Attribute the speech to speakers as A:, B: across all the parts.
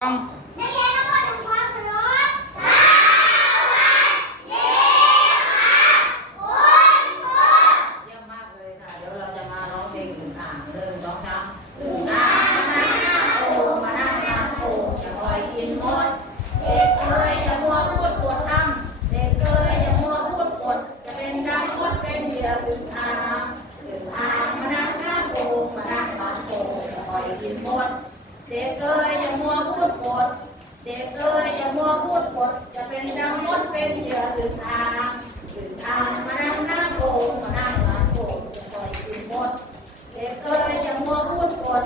A: Um, เด็
B: กเอ้ยอย่ามัวพูดปดจะเป็นดังมดเป็นเหยื่ออื่นทางอื่นทางมานั่งหน้าโกงมานั่งหลังโกงจะปล่อยคืนห
A: ม
B: ด เด็
A: ก
B: เอ้ย
A: อย่า
B: มั
A: ว
B: พูด
A: ปด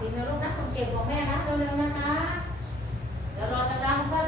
B: ติดนะลูกนะคนเก็บของแม่นะเร็วๆนะคะ เดี๋ยวรอตะรังก็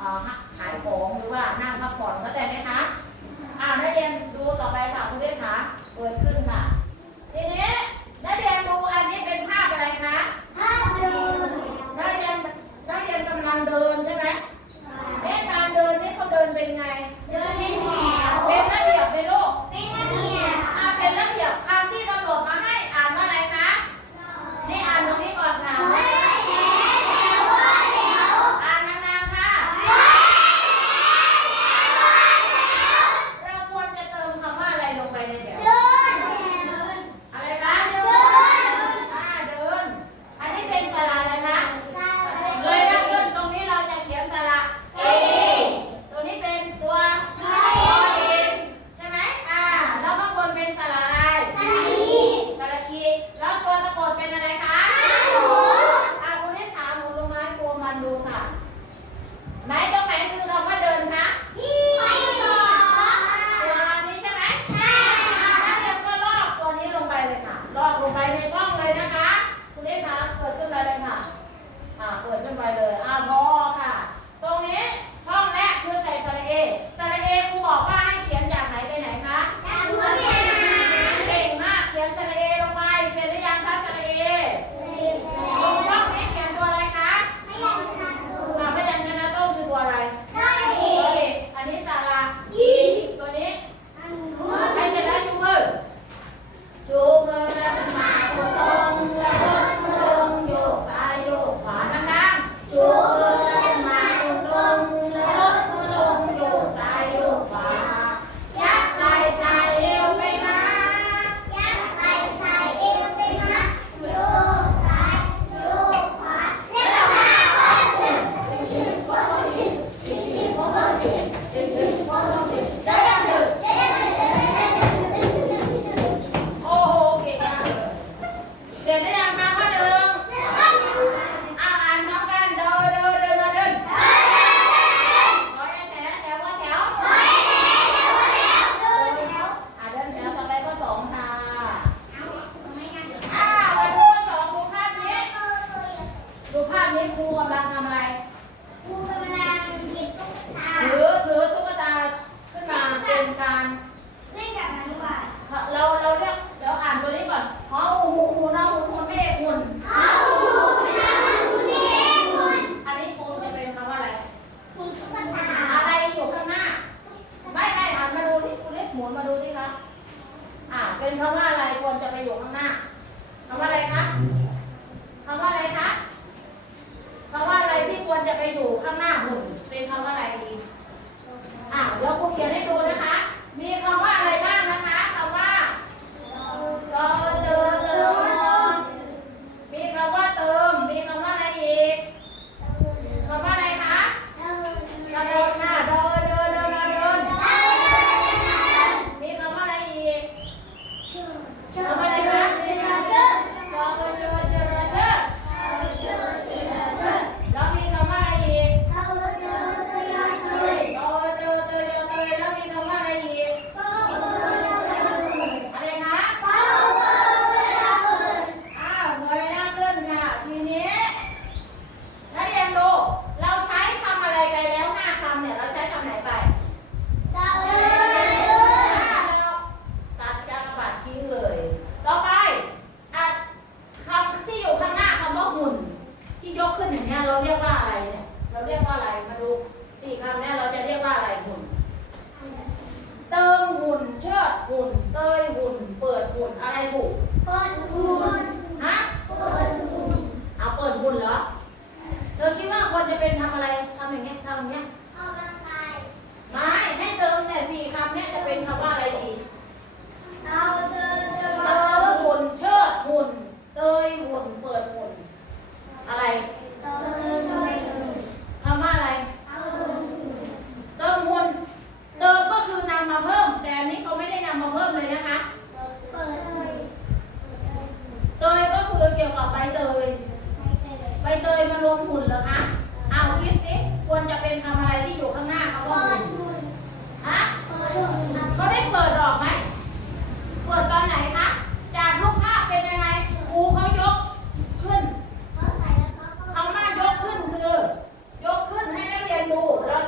B: เอ่อ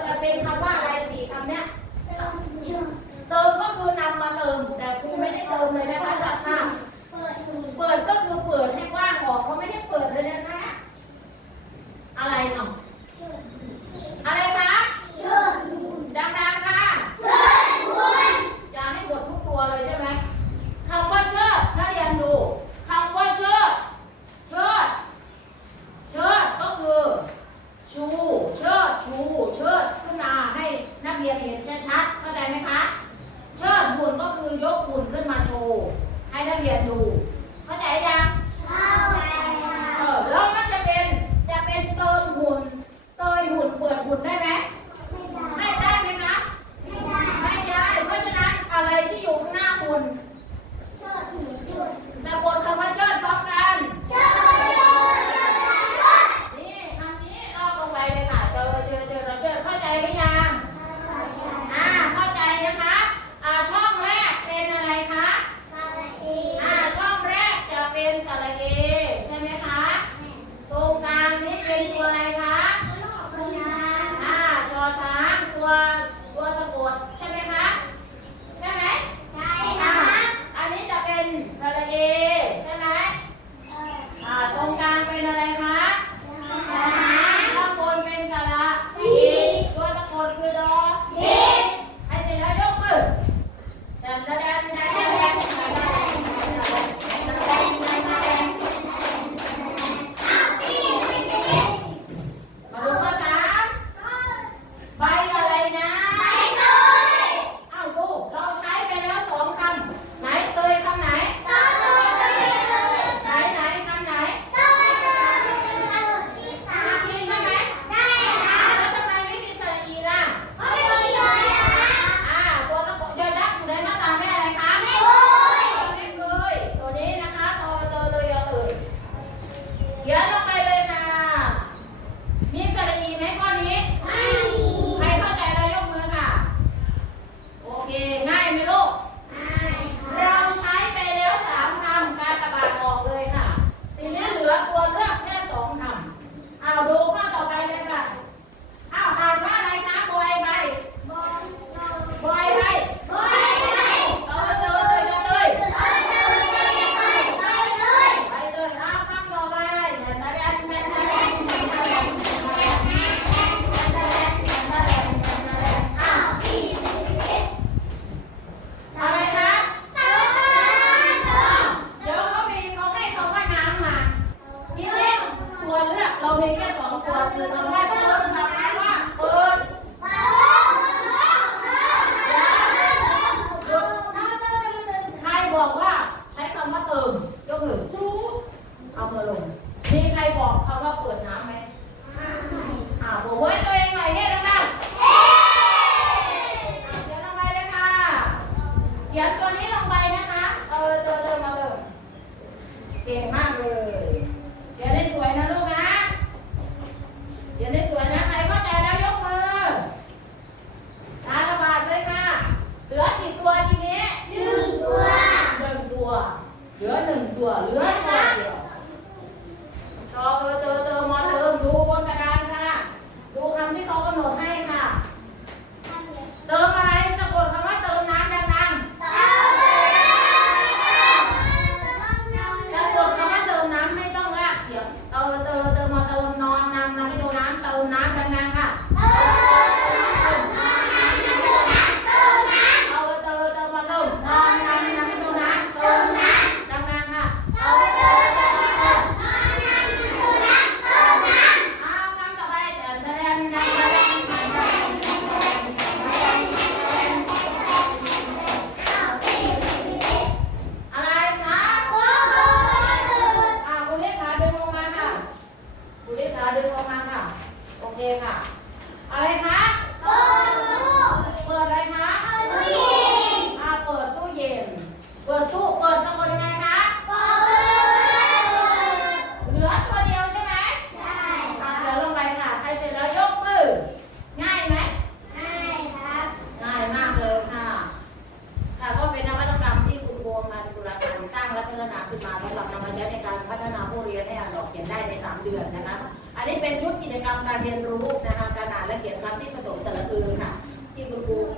B: จะเป็นคำว่าอะไรสี่คำเนี้ยเติมก็คือนำมาเติม แต่ครูไม่ได้
A: เติม
B: เลยนะคะจากหน้เปิดก็คือเปิดให้กว้างออกเขาไม่ได้เปิดเลยนะคะ อะไรเนาะ เรียนเห็นชัดๆเข้าใจไหมคะ เชิดหุ่นก็คือยกหุ่นขึ้นมาโชว์ ให้นักเรียนดู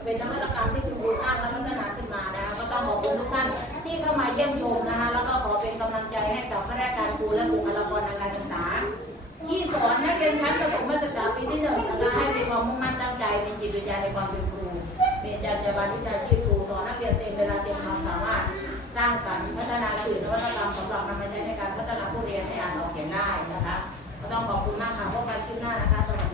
B: เป็นนวัตกรรมที่คุณครูสร้างและพัฒนาขึ้นมานะคะก็ต้องขอบคุณทุกท่านที่เข้ามาเยี่ยมชมนะคะแล้วก็ขอเป็นกำลังใจให้กับข้าราชการครูและบุคลากรทางการศึกษา ที่สอนนักเรียนชั้นประถมศึกษาปีที่หนึ่งนะคะให้มีความมุ่งมั่นตั้งใจมีจิตวิญญาณในความเป็นครูมีจรรยาบรรณวิชาชีพครูสอนนักเรียนเต็มเวลาเต็มความสามารถสร้างสรรค์พัฒนาสื่อนวัตกรรมสำหรับนำมาใช้ในการพัฒนาผู้เรียนให้อ่านออกเขียนได้นะคะก็ต้องขอบคุณมากค่ะพบกันคลิปหน้านะคะสวัสดี